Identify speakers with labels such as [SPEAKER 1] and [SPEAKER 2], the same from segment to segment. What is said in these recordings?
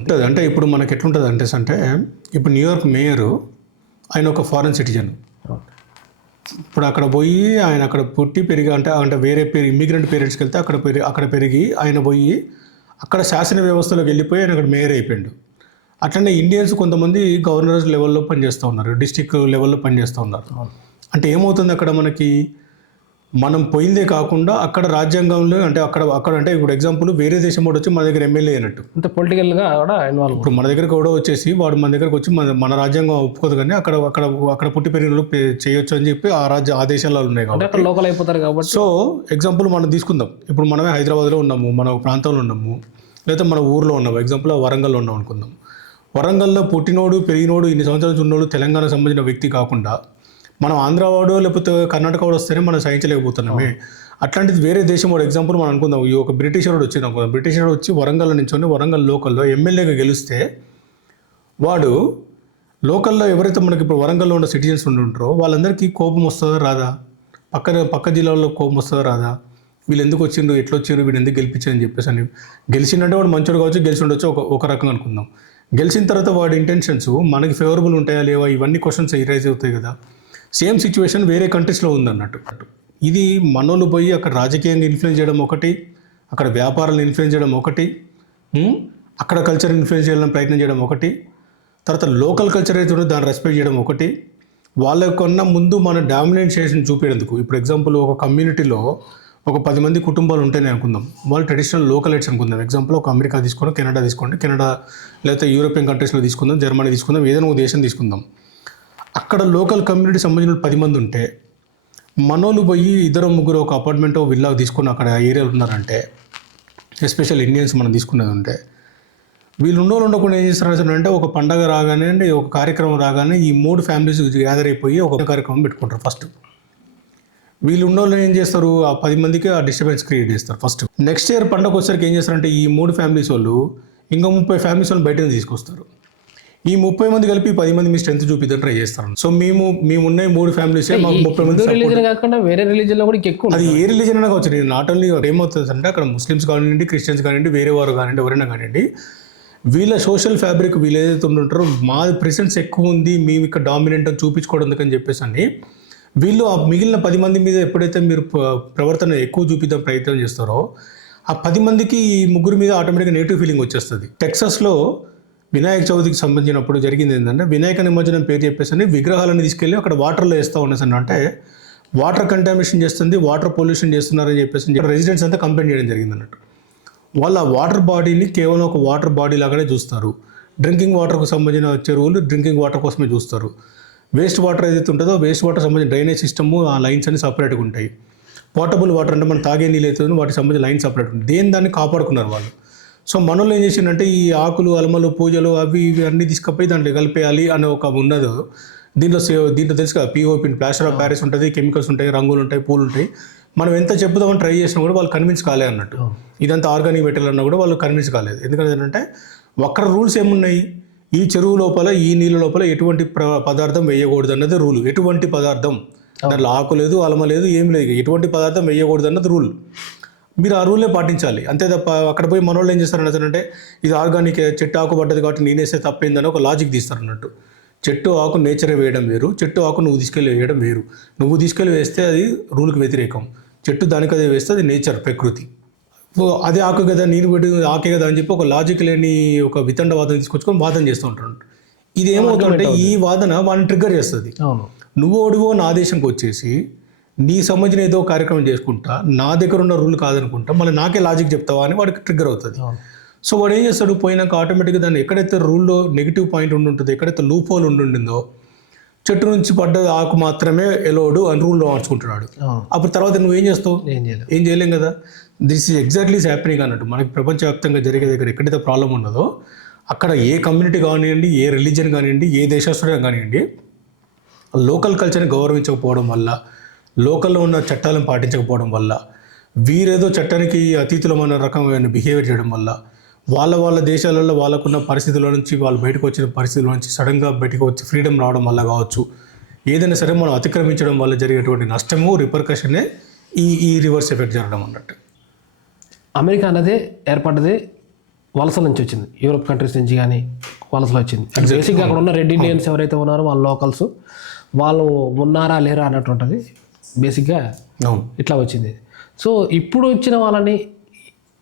[SPEAKER 1] ఉంటుంది. అంటే ఇప్పుడు మనకి ఎట్లుంటుంది అంటే అంటే ఇప్పుడు న్యూయార్క్ మేయరు ఆయన ఒక ఫారెన్ సిటిజన్. ఇప్పుడు అక్కడ పోయి ఆయన అక్కడ పుట్టి పెరిగి అంటే అంటే వేరే పేరు ఇమ్మిగ్రెంట్ పేరెంట్స్కి వెళ్తే అక్కడ పెరిగి అక్కడ పెరిగి ఆయన పోయి అక్కడ శాసన వ్యవస్థలోకి వెళ్ళిపోయి ఆయన అక్కడ మేయర్ అయిపోయాడు. అట్లనే ఇండియన్స్ కొంతమంది గవర్నర్స్ లెవెల్లో పనిచేస్తూ ఉన్నారు డిస్టిక్ లెవెల్లో పనిచేస్తూ ఉన్నారు. అంటే ఏమవుతుంది అక్కడ మనకి? మనం పోయిందే కాకుండా అక్కడ రాజ్యాంగంలో అంటే అక్కడ అక్కడ అంటే ఇప్పుడు ఎగ్జాంపుల్ వేరే దేశం వాడు వచ్చి మన దగ్గర ఎమ్మెల్యే అయినట్టు.
[SPEAKER 2] అంటే పొలిటికల్గా కూడా ఇన్వాల్వ్
[SPEAKER 1] ఇప్పుడు మన దగ్గర కూడా వచ్చేసి వాడు మన దగ్గరకు వచ్చి మన మన రాజ్యాంగం ఒప్పుకోదు కానీ అక్కడ అక్కడ అక్కడ పుట్టి పెరిగిన చేయొచ్చు అని చెప్పి ఆ రాజ్య ఆ దేశాల్లో ఉన్నాయి కాబట్టి.
[SPEAKER 2] లోకల్ అయిపోతారు కాబట్టి.
[SPEAKER 1] సో ఎగ్జాంపుల్ మనం తీసుకుందాం. ఇప్పుడు మనమే హైదరాబాద్లో ఉన్నాము మన ప్రాంతంలో ఉన్నాము లేదా మన ఊర్లో ఉన్నాము. ఎగ్జాంపుల్ వరంగల్లో ఉన్నాం అనుకుందాం. వరంగల్లో పుట్టినోడు పెరిగినోడు ఇన్ని సంవత్సరాల ఉన్నోడు తెలంగాణకు సంబంధించిన వ్యక్తి కాకుండా మనం ఆంధ్ర వాడు లేకపోతే కర్ణాటక వాడు వస్తేనే మనం సహించలేకపోతున్నామే అట్లాంటిది వేరే దేశం వాడు ఎగ్జాంపుల్ మనం అనుకుందాం. ఈ ఒక బ్రిటిష్ వాడు వచ్చింది అనుకుందాం. బ్రిటిష్ వాడు వచ్చి వరంగల్ నుంచొని వరంగల్ లోకల్లో ఎమ్మెల్యేగా గెలిస్తే వాడు లోకల్లో ఎవరైతే మనకి ఇప్పుడు వరంగల్లో ఉన్న సిటిజన్స్ ఉండి ఉంటారో వాళ్ళందరికీ కోపం వస్తుందా రాదా? పక్కన పక్క జిల్లాల్లో కోపం వస్తుందా రాదా? వీళ్ళు ఎందుకు వచ్చిండ్రు ఎట్లా వచ్చిండ్రు వీడు ఎందుకు గెలిపించారు అని చెప్పేసి అని గెలిచిందంటే వాడు మంచోడు కావచ్చు గెలిచి ఉండొచ్చు ఒక ఒక రకంగా అనుకుందాం. గెలిచిన తర్వాత వాడి ఇంటెన్షన్స్ మనకి ఫేవరబుల్ ఉంటాయా లేవా? ఇవన్నీ క్వశ్చన్స్ రైజ్ అవుతాయి కదా. సేమ్ సిచ్యువేషన్ వేరే కంట్రీస్లో ఉందన్నట్టు. ఇది మనోళ్ళు పోయి అక్కడ రాజకీయంగా ఇన్ఫ్లుయెన్స్ చేయడం ఒకటి అక్కడ వ్యాపారాలను ఇన్ఫ్లుయెన్స్ చేయడం ఒకటి అక్కడ కల్చర్ ఇన్ఫ్లుయెన్స్ చేయాలని ప్రయత్నం చేయడం ఒకటి తర్వాత లోకల్ కల్చర్ అయితే దాన్ని రెస్పెక్ట్ చేయడం ఒకటి. వాళ్ళకన్నా ముందు మన డామినేషన్ చూపేందుకు. ఇప్పుడు ఎగ్జాంపుల్ ఒక కమ్యూనిటీలో ఒక పది మంది కుటుంబాలు ఉంటేనే అనుకుందాం. వాళ్ళు ట్రెడిషనల్ లోకల్ ఎయిడ్స్ అనుకుందాం. ఎగ్జాంపుల్ ఒక అమెరికా తీసుకోండి కెనడా తీసుకోండి కెనడా లేకపోతే యూరోపియన్ కంట్రీస్లో తీసుకుందాం జర్మనీ తీసుకుందాం ఏదైనా ఒక దేశం తీసుకుందాం. అక్కడ లోకల్ కమ్యూనిటీ సంబంధించిన పది మంది ఉంటే మనోళ్ళు పోయి ఇద్దరు ముగ్గురు ఒక అపార్ట్మెంట్ విల్లా తీసుకుని అక్కడ ఏరియాలో ఉన్నారంటే ఎస్పెషల్ ఇండియన్స్ మనం తీసుకున్నది ఉంటే వీళ్ళు ఉన్నోళ్ళు ఉండకుండా ఏం చేస్తారు అంటే ఒక పండగ రాగానే అండి ఒక కార్యక్రమం రాగానే ఈ మూడు ఫ్యామిలీస్ గ్యాదర్ అయిపోయి ఒక కార్యక్రమం పెట్టుకుంటారు ఫస్ట్ వీళ్ళు ఉన్నోళ్ళు ఏం చేస్తారు? ఆ పది మందికి ఆ డిస్టర్బెన్స్ క్రియేట్ చేస్తారు ఫస్ట్ నెక్స్ట్ ఇయర్ పండగ వచ్చేసరికి ఏం చేస్తారంటే ఈ మూడు ఫ్యామిలీస్ వాళ్ళు ఇంకా ముప్పై ఫ్యామిలీస్ వాళ్ళు బయటకు తీసుకొస్తారు. ఈ ముప్పై మంది కలిపి పది మంది మీ స్ట్రెంత్ చూపిద్దాం ట్రై చేస్తారు. సో మేము మేము ఉన్న మూడు ఫ్యామిలీసే మాకు ముప్పై మంది
[SPEAKER 2] రిలీజన్ కాకుండా వేరే రిలీజన్లో కూడా ఎక్కువ.
[SPEAKER 1] అది ఏ రిలీజన్ అయినా కావచ్చు నాట్ ఓన్లీ ఏమవుతుంది అంటే అక్కడ ముస్లిమ్స్ కానివ్వండి క్రిస్టియన్స్ కానివ్వండి వేరే వారు కానివ్వండి ఎవరైనా కానివ్వండి వీళ్ళ సోషల్ ఫ్యాబ్రిక్ వీళ్ళు ఏదైతే ఉంటుంటారో మా ప్రెసెన్స్ ఎక్కువ ఉంది మేము ఇక్కడ డామినెంట్ అని చూపించుకోవడం ఎందుకని చెప్పేసి అని వీళ్ళు ఆ మిగిలిన పది మంది మీద ఎప్పుడైతే మీరు ప్ర- ప్రవర్తన ఎక్కువ చూపిద్దాం ప్రయత్నం చేస్తారో ఆ పది మందికి ఈ ముగ్గురు మీద ఆటోమేటిక్గా నెగిటివ్ ఫీలింగ్ వచ్చేస్తుంది. టెక్సస్లో వినాయక చవితికి సంబంధించినప్పుడు జరిగింది ఏంటంటే వినాయక నిమజ్జనం పేరు చెప్పేసి అని విగ్రహాలను తీసుకెళ్ళి అక్కడ వాటర్లో వేస్తూ ఉండేసి అంటే వాటర్ కంటామినేషన్ చేస్తుంది వాటర్ పొల్యూషన్ చేస్తున్నారని చెప్పేసి రెసిడెంట్స్ అంతా కంప్లైంట్ చేయడం జరిగింది అన్నట్టు వాళ్ళు ఆ వాటర్ బాడీని కేవలం ఒక వాటర్ బాడీ లాగానే చూస్తారు. డ్రింకింగ్ వాటర్కు సంబంధించిన చెరువులు డ్రింకింగ్ వాటర్ కోసమే చూస్తారు. వేస్ట్ వాటర్ ఏదైతే ఉంటుందో వేస్ట్ వాటర్ సంబంధించిన డ్రైనేజ్ సిస్టమ్ ఆ లైన్స్ అన్ని సపరేట్గా ఉంటాయి. పోర్టబుల్ వాటర్ అంటే మనం తాగే నీళ్ళు అవుతుందో వాటికి సంబంధించిన లైన్ సపరేట్ ఉంటుంది దేని దాన్ని కాపాడుకున్నారు వాళ్ళు? సో మనలో ఏం చేసిందంటే ఈ ఆకులు అలమలు పూజలు అవి ఇవి అన్నీ తీసుకుపోయి దాంట్లో కలిపేయాలి అనే ఒక ఉన్నది. దీంట్లో సే దీంట్లో తెలుసు కదా పిఓపి ప్లాస్టర్ ఆఫ్ ప్యారిస్ ఉంటుంది కెమికల్స్ ఉంటాయి రంగులు ఉంటాయి పూలు ఉంటాయి. మనం ఎంత చెప్పుదామని ట్రై చేసినా కూడా వాళ్ళు కన్విన్స్ కాలే అన్నట్టు. ఇదంతా ఆర్గానిక్ పెట్టాలన్నా కూడా వాళ్ళు కన్విన్స్ కాలేదు. ఎందుకంటే ఏంటంటే అక్కడ రూల్స్ ఏమున్నాయి? ఈ చెరువు లోపల ఈ నీళ్ళ లోపల ఎటువంటి పదార్థం వేయకూడదు అన్నది రూల్ ఎటువంటి పదార్థం? దాంట్లో ఆకు లేదు అలమ లేదు ఏం లేదు. ఎటువంటి పదార్థం వేయకూడదు అన్నది రూల్ మీరు ఆ రూలే పాటించాలి. అంతే తప్ప అక్కడ పోయి మనోళ్ళు ఏం చేస్తారు అంటే ఇది ఆర్గానిక్ చెట్టు ఆకు పడ్డది కాబట్టి నేనేస్తే తప్పేందని ఒక లాజిక్ తీస్తారు అన్నట్టు. చెట్టు ఆకు నేచరే వేయడం వేరు. చెట్టు ఆకు నువ్వు తీసుకెళ్ళి వేయడం వేరు. నువ్వు తీసుకెళ్ళి వేస్తే అది రూల్కి వ్యతిరేకం. చెట్టు దానికి అదే వేస్తే అది నేచర్ ప్రకృతి. అదే ఆకు కదా నేను పెట్టి ఆకే కదా అని చెప్పి ఒక లాజిక్ లేని ఒక వితండ వాదన తీసుకొచ్చుకొని వాదన చేస్తూ ఉంటారు. ఇది ఏమవుతుందంటే ఈ వాదన వాడిని ట్రిగ్గర్ చేస్తుంది. నువ్వు ఓడివో నా దేశంకి వచ్చేసి నీ సంబంధించిన ఏదో కార్యక్రమం చేసుకుంటా నా దగ్గర ఉన్న రూల్ కాదనుకుంటా మళ్ళీ నాకే లాజిక్ చెప్తావా అని వాడికి ట్రిగ్గర్ అవుతుంది. సో వాడు ఏం చేస్తాడు? పోయినాక ఆటోమేటిక్గా దాన్ని ఎక్కడైతే రూల్లో నెగిటివ్ పాయింట్ ఉండి ఉంటుందో ఎక్కడైతే లూప్ హోల్ ఉండి ఉండిందో చెట్టు నుంచి పడ్డ ఆకు మాత్రమే ఎలోడు అని రూల్లో మార్చుకుంటున్నాడు. అప్పుడు తర్వాత నువ్వు ఏం చేస్తావు?
[SPEAKER 2] ఏం చేయలేదు
[SPEAKER 1] ఏం చేయలేం కదా? దిస్ ఈజ్ ఎగ్జాక్ట్లీ హ్యాపెనింగ్ అన్నట్టు. మనకి ప్రపంచవ్యాప్తంగా జరిగే దగ్గర ఎక్కడైతే ప్రాబ్లం ఉన్నదో అక్కడ ఏ కమ్యూనిటీ కానివ్వండి ఏ రిలీజన్ కానివ్వండి ఏ దేశస్తుడే కానివ్వండి లోకల్ కల్చర్ని గౌరవించకపోవడం వల్ల లోకల్లో ఉన్న చట్టాలను పాటించకపోవడం వల్ల వీరేదో చట్టానికి అతీతులమైన రకమైన బిహేవియర్ చేయడం వల్ల వాళ్ళ వాళ్ళ దేశాలలో వాళ్ళకున్న పరిస్థితుల నుంచి వాళ్ళు బయటకు వచ్చిన పరిస్థితుల నుంచి సడన్గా బయటకు వచ్చి ఫ్రీడమ్ రావడం వల్ల కావచ్చు. ఏదైనా సరే మనం అతిక్రమించడం వల్ల జరిగేటువంటి నష్టము రిపర్కషనే ఈ ఈ రివర్స్ ఎఫెక్ట్ జరగడం అన్నట్టు.
[SPEAKER 2] అమెరికా అనేది ఏర్పడ్డది వలస నుంచి వచ్చింది. యూరోప్ కంట్రీస్ నుంచి కానీ వలసలు వచ్చింది. బేసిక్గా అక్కడ ఉన్న రెడ్ ఇండియన్స్ ఎవరైతే ఉన్నారో వాళ్ళ లోకల్స్ వాళ్ళు ఉన్నారా లేరా అన్నట్టు ఉంటుంది. బేసిక్గా
[SPEAKER 1] అవును.
[SPEAKER 2] ఇట్లా వచ్చింది. సో ఇప్పుడు వచ్చిన వాళ్ళని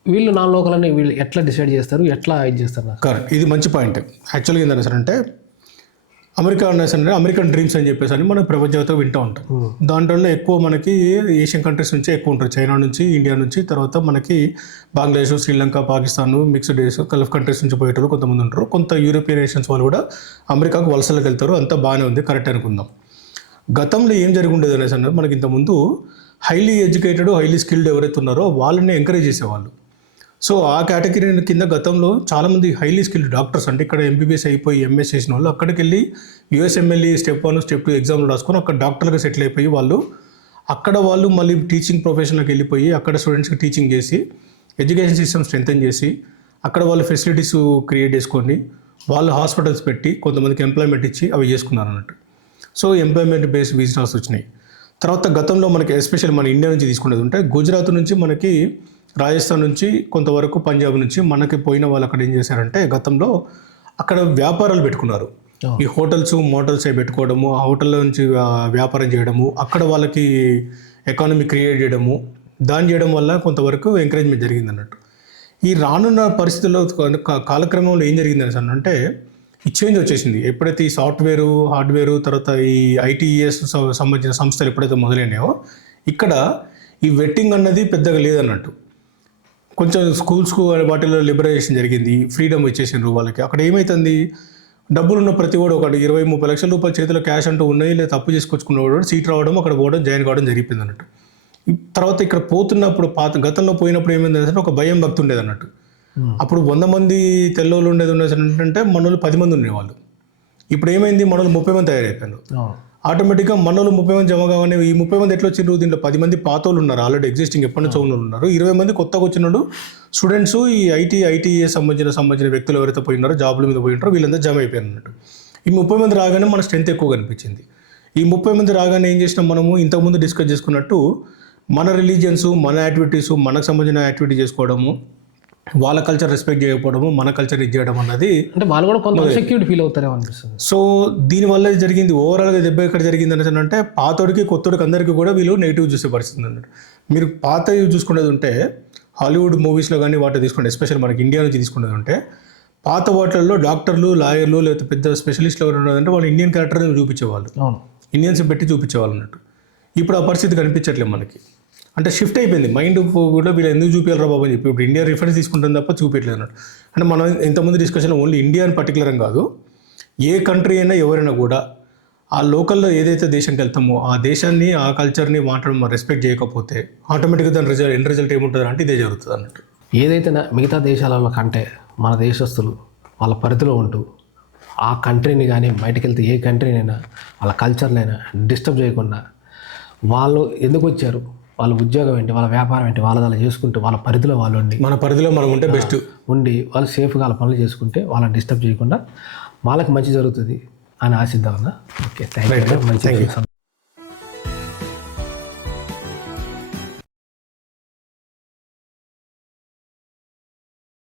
[SPEAKER 2] వీళ్ళు నాన్ లోకల్ అని వీళ్ళు ఎట్లా డిసైడ్ చేస్తారు? ఎట్లా ఇది చేస్తారు?
[SPEAKER 1] కరెక్ట్. ఇది మంచి పాయింట్. యాక్చువల్గా ఏంటంటే సార్ అంటే అమెరికా అంటే అమెరికన్ డ్రీమ్స్ అని చెప్పేసి అని మనం ప్రపంచంతో వింటూ ఉంటాం. దాంట్లో ఎక్కువ మనకి ఏషియన్ కంట్రీస్ నుంచి ఎక్కువ ఉంటారు. చైనా నుంచి ఇండియా నుంచి తర్వాత మనకి Bangladesh Sri Lanka Pakistan mixed days Gulf countries నుంచి పోయేటారు కొంతమంది ఉంటారు. కొంత యూరోపియన్ నేషన్స్ వాళ్ళు కూడా అమెరికాకు వలసలకు వెళ్తారు. అంతా బాగానే ఉంది. కరెక్ట్ అనుకుందాం. గతంలో ఏం జరిగి ఉండేది అనేసి అన్నారు. మనకి ఇంతకుముందు హైలీ ఎడ్యుకేటెడ్ హైలీ స్కిల్డ్ ఎవరైతే ఉన్నారో వాళ్ళని ఎంకరేజ్ చేసేవాళ్ళు. సో ఆ కేటగిరీ కింద గతంలో చాలామంది హైలీ స్కిల్డ్ డాక్టర్స్ అంటే ఇక్కడ ఎంబీబీఎస్ అయిపోయి ఎంఎస్ చేసిన వాళ్ళు అక్కడికి వెళ్ళి USMLE step one step two ఎగ్జామ్లు రాసుకొని అక్కడ డాక్టర్గా సెటిల్ అయిపోయి వాళ్ళు అక్కడ వాళ్ళు మళ్ళీ టీచింగ్ ప్రొఫెషన్లోకి వెళ్ళిపోయి అక్కడ స్టూడెంట్స్కి టీచింగ్ చేసి ఎడ్యుకేషన్ సిస్టమ్ స్ట్రెంగ్తన్ చేసి అక్కడ వాళ్ళు ఫెసిలిటీస్ క్రియేట్ చేసుకొని వాళ్ళు హాస్పిటల్స్ పెట్టి కొంతమందికి ఎంప్లాయ్మెంట్ ఇచ్చి అవి చేసుకున్నారు అన్నట్టు. సో ఎంప్లాయ్మెంట్ బేస్డ్ విజిటర్స్ వచ్చినాయి. తర్వాత గతంలో మనకి ఎస్పెషల్ మన ఇండియా నుంచి తీసుకునేది ఉంటే గుజరాత్ నుంచి మనకి రాజస్థాన్ నుంచి కొంతవరకు పంజాబ్ నుంచి మనకి పోయిన వాళ్ళు అక్కడ ఏం చేశారంటే గతంలో అక్కడ వ్యాపారాలు పెట్టుకున్నారు. ఈ హోటల్స్ మోటల్స్ అవి పెట్టుకోవడము ఆ హోటల్లో నుంచి వ్యాపారం చేయడము అక్కడ వాళ్ళకి ఎకానమీ క్రియేట్ చేయడము దాన్ని చేయడం వల్ల కొంతవరకు ఎంకరేజ్మెంట్ జరిగింది అన్నట్టు ఈ రానున్న పరిస్థితుల్లో కాలక్రమంలో ఏం జరిగింది అనేసి అంటే ఈ చేంజ్ వచ్చేసింది. ఎప్పుడైతే ఈ సాఫ్ట్వేరు హార్డ్వేరు తర్వాత ఈ ఐటీఎస్ సంబంధించిన సంస్థలు ఎప్పుడైతే మొదలైనాయో ఇక్కడ ఈ వెట్టింగ్ అన్నది పెద్దగా లేదన్నట్టు. కొంచెం స్కూల్స్కు వాటిల్లో లిబరైజేషన్ జరిగింది. ఫ్రీడమ్ ఇచ్చేసిండ్రు వాళ్ళకి. అక్కడ ఏమవుతుంది డబ్బులు ఉన్న ప్రతి వాడు ఒకటి ఇరవై ముప్పై లక్షల రూపాయల చేతిలో క్యాష్ అంటూ ఉన్నాయి లేదా తప్పు చేసుకొచ్చుకున్నవాడు సీట్ రావడం అక్కడ పోవడం జాయిన్ కావడం జరిగింది అన్నట్టు తర్వాత ఇక్కడ పోతున్నప్పుడు పాత గతంలో పోయినప్పుడు ఏమైంది అంటే ఒక భయం భక్తి ఉండేది అన్నట్టు అప్పుడు వంద మంది తెల్లోళ్ళు ఉండేది అంటే మనోళ్ళు పది మంది ఉండేవాళ్ళు. ఇప్పుడు ఏమైంది? మనోళ్ళు ముప్పై మంది తయారైపోయారు ఆటోమేటిక్గా మనోళ్ళు ముప్పై మంది జమ కాగానే ఈ ముప్పై మంది ఎట్లా వచ్చిండ్రు? దీంట్లో పది మంది పాతోళ్ళు ఉన్నారు. ఆల్రెడీ ఎగ్జిస్టింగ్ ఎప్పటి నుంచో ఉన్నారు. ఇరవై మంది కొత్తగా వచ్చినోళ్ళు స్టూడెంట్స్ ఈ ఐటీ ఐటీఏ సంబంధించిన సంబంధించిన వ్యక్తులు ఎవరైతే పోయినారో జాబుల మీద పోయినారో వీళ్ళందరూ జమ అయిపోయారు అన్నట్టు. ఈ ముప్పై మంది రాగానే మన స్ట్రెంత్ ఎక్కువ కనిపించింది ఈ ముప్పై మంది రాగానే ఏం చేసినాం మనము? ఇంతకుముందు డిస్కస్ చేసుకున్నట్టు మన రిలీజియన్స్ మన యాక్టివిటీస్ మనకు సంబంధించిన యాక్టివిటీ చేసుకోవడము వాళ్ళ కల్చర్ రెస్పెక్ట్ చేయకపోవడము మన కల్చర్ ఇది చేయడం అన్నది
[SPEAKER 2] అంటే వాళ్ళు కూడా కొంత సెక్యూరిటీ ఫీల్ అవుతారేమో అనిపిస్తుంది.
[SPEAKER 1] సో దీనివల్ల జరిగింది. ఓవరాల్గా దెబ్బ ఎక్కడ జరిగింది అనేసి అంటే పాతోడికి కొత్తోడికి అందరికీ కూడా వీళ్ళు నెగిటివ్ చూసే పరిస్థితి అన్నట్టు. మీరు పాత చూసుకునేది ఉంటే హాలీవుడ్ మూవీస్లో కానీ వాటి తీసుకుంటే ఎస్పెషల్ మనకి ఇండియా నుంచి తీసుకునేది ఉంటే పాత వాటిల్లో డాక్టర్లు లాయర్లు లేకపోతే పెద్ద స్పెషలిస్ట్లు ఎవరు ఉన్నారంటే వాళ్ళు ఇండియన్ క్యారెక్టర్ని చూపించేవాళ్ళు. ఇండియన్స్ పెట్టి చూపించేవాళ్ళు అన్నట్టు. ఇప్పుడు ఆ పరిస్థితి కనిపించట్లేదు మనకి. అంటే షిఫ్ట్ అయిపోయింది. మైండ్ కూడా వీళ్ళు ఎందుకు చూపించారా బాబు అని చెప్పి ఇప్పుడు ఇండియా రిఫరెన్స్ తీసుకుంటుంది తప్ప చూపించలేదు అన్నట్టు అంటే మనం ఇంతకుముందు డిస్కషన్ ఓన్లీ ఇండియా అని పర్టికులర్ కాదు. ఏ కంట్రీ అయినా ఎవరైనా కూడా ఆ లోకల్లో ఏదైతే దేశంకి వెళ్తామో ఆ దేశాన్ని ఆ కల్చర్ని మాట్లాడడం రెస్పెక్ట్ చేయకపోతే ఆటోమేటిక్గా దాని రిజల్ట్ ఎండ్ రిజల్ట్ ఏముంటుంది అంటే ఇదే జరుగుతుంది అన్నట్టు.
[SPEAKER 2] ఏదైతే నా- మిగతా దేశాలలో కంటే మన దేశస్తులు వాళ్ళ పరిధిలో ఉంటూ ఆ కంట్రీని కానీ బయటకు వెళ్తే ఏ కంట్రీనైనా వాళ్ళ కల్చర్నైనా డిస్టర్బ్ చేయకుండా వాళ్ళు ఎందుకు వచ్చారు? వాళ్ళ ఉద్యోగం ఏంటి వాళ్ళ వ్యాపారం ఏంటి వాళ్ళ అలా చేసుకుంటూ వాళ్ళ పరిధిలో వాళ్ళు ఉండి
[SPEAKER 1] మన పరిధిలో మనం ఉంటే బెస్ట్
[SPEAKER 2] ఉండి వాళ్ళు సేఫ్గా వాళ్ళ పనులు చేసుకుంటే వాళ్ళని డిస్టర్బ్ చేయకుండా వాళ్ళకి మంచి జరుగుతుంది అని ఆశిద్దామన్నా ఓకే థ్యాంక్ యూ మంచి